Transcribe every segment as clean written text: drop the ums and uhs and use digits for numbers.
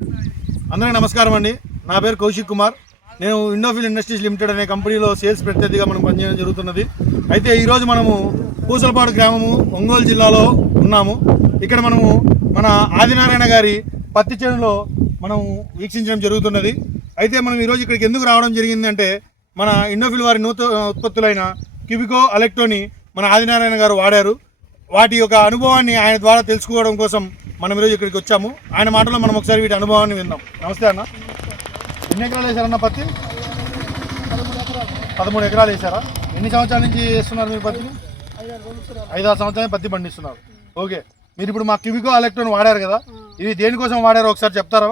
అందరికీ నమస్కారం అండి. నా పేరు కౌశిక్ కుమార్. నేను ఇండోఫిల్ ఇండస్ట్రీస్ లిమిటెడ్ అనే కంపెనీలో సేల్స్ ప్రత్యర్థిగా మనం పనిచేయడం జరుగుతున్నది. అయితే ఈరోజు మనము పూసలపాడు గ్రామము ఒంగోలు జిల్లాలో ఉన్నాము. ఇక్కడ మనము మన ఆదినారాయణ గారి పత్తి చేనులో మనం వీక్షించడం జరుగుతున్నది. అయితే మనం ఈరోజు ఇక్కడికి ఎందుకు రావడం జరిగిందంటే మన ఇండోఫిల్ వారి నూతన ఉత్పత్తులైన క్యూబికో అలెక్టోని మన ఆదినారాయణ గారు వాడారు. వాటి యొక్క అనుభవాన్ని ఆయన ద్వారా తెలుసుకోవడం కోసం మనం ఈరోజు ఇక్కడికి వచ్చాము. ఆయన మాటలో మనం ఒకసారి వీటి అనుభవాన్ని విందాం. నమస్తే అన్న. ఎన్ని ఎకరాలు వేశారన్న పత్తి? 13 ఎకరాలు వేశారా? ఎన్ని సంవత్సరాల నుంచి వేస్తున్నారు మీరు పత్తిని? 5-6 సంవత్సరాలు పత్తి పండిస్తున్నారు. ఓకే, మీరు ఇప్పుడు మా క్యూబికో అలెక్టోని వాడారు కదా, ఇది దేనికోసం వాడారో ఒకసారి చెప్తారా?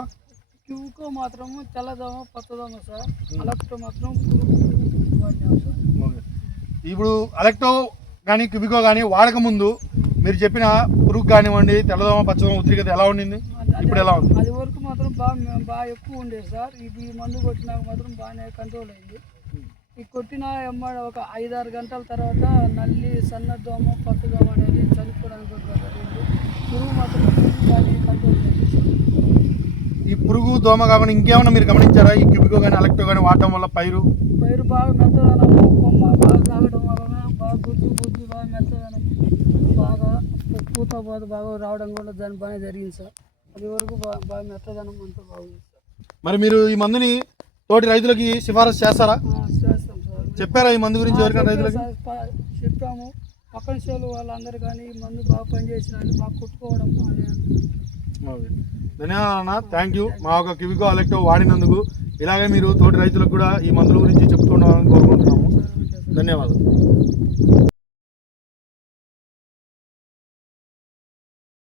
క్యూబికో మాత్రం తెల్లదోమ పచ్చదోమ సార్, అలెక్టో మాత్రం ఓకే. ఇప్పుడు అలెక్టో కానీ క్యూబికో కానీ వాడక ముందు మీరు చెప్పిన పురుగు కానివ్వండి, తెల్లదోమ పచ్చదోమ ఉద్రిక్తత ఎలా ఉండింది, ఇప్పుడు ఎలా ఉంది? అది వరకు మాత్రం బాగా ఎక్కువ ఉండేది సార్. ఇప్పుడు ఈ మందు కొట్టినాక మాత్రం బాగానే కంట్రోల్ అయింది. ఈ కొట్టిన ఒక 5-6 గంటల తర్వాత నల్లి సన్నదోమ పచ్చదోమ అనేది చనిపోవడానికి పురుగు మాత్రం బాగా కంట్రోల్ అయింది. ఈ పురుగు దోమ కాకుండా ఇంకేమైనా మీరు గమనించారా? ఈ క్యూబికో కానీ అలెక్టో కానీ వాడటం వల్ల పైరు బాగా మెత్తదనము, కొమ్మ బాగా తాగడం వలన బాగా గుజ్జు బాగా మెత్తదనం, బాగా పూత బాగా రావడం కూడా దాని బాగా జరిగింది సార్. అది వరకు బాగా మెత్తదనం అంతా బాగుంది సార్. మరి మీరు ఈ మందుని తోటి రైతులకి సిఫారసు చేస్తారా? చేస్తాం సార్. చెప్పారా ఈ మందు గురించి ఎవరికైనా రైతులకి? చెప్పాము. పక్కన చేలు వాళ్ళందరూ కానీ ఈ మందు బాగా పనిచేసిన బాగా కొట్టుకోవడం అని. ధన్యవాదాలు అన్న, థ్యాంక్ యూ. మా ఒక క్యూబికో అలెక్టో వాడినందుకు. ఇలాగే మీరు తోటి రైతులకు కూడా ఈ మందుల గురించి చెప్తూ ఉండాలని కోరుకుంటున్నాము. ధన్యవాదాలు.